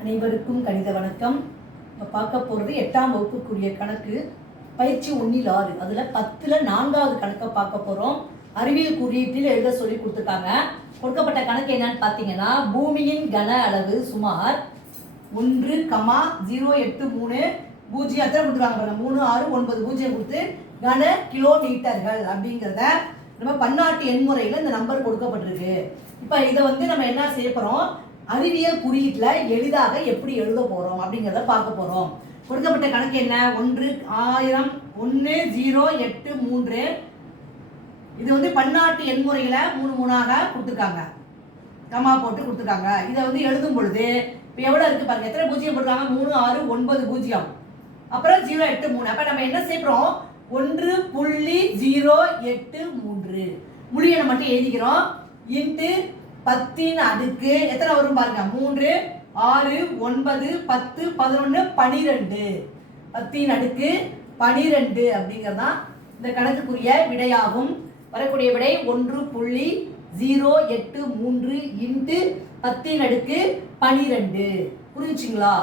அனைவருக்கும் கணித வணக்கம். இப்போ பார்க்க போகிறது 8ஆம் வகுப்புக்குரிய கணக்கு பயிற்சி 1/6. அதில் 10ல் 4வது கணக்கை பார்க்க போகிறோம். அறிவியல் குறியீட்டில் எழுத சொல்லி கொடுத்துருக்காங்க. கொடுக்கப்பட்ட கணக்கு என்னன்னு பார்த்தீங்கன்னா, பூமியின் கன அளவு சுமார் 1,083 எத்தனை கொடுத்துருக்காங்க பாருங்க, 3690 கொடுத்து கன கிலோமீட்டர்கள் அப்படிங்கிறத நம்ம பன்னாட்டு எண்முறையில் இந்த நம்பர் கொடுக்கப்பட்டிருக்கு. இப்போ இதை நம்ம என்ன செய்ய போகிறோம், அறிவியல் குறியீட்டில் எளிதாக எப்படி எழுத போகிறோம் அப்படிங்கிறத பார்க்க போகிறோம். கொடுக்கப்பட்ட கணக்கு என்ன, 1083. இது பன்னாட்டு எண்முறையில் 3 கொடுத்துருக்காங்க, கமா போட்டு கொடுத்துருக்காங்க. இதை எழுதும் பொழுது இப்போ எவ்வளோ இருக்குது பாருங்க, எத்தனை பூஜ்ஜியம் போட்டுருக்காங்க, 3690, அப்புறம் 083. அப்போ நம்ம என்ன செய்கிறோம், 1.083 முடியனை மட்டும் எழுதிக்கிறோம். இன்ட்டு 10 அடுக்கு எத்தனை வரும் பாருங்க, 3, 6, 9, 10, 11, 12. 10 அடுக்கு 12 அப்படிங்கிறதான் இந்த கணக்குக்குரிய விடையாகும். வரக்கூடிய விடை 1.083 இன்ட்டு 10 அடுக்கு 12. புரிஞ்சுங்களா?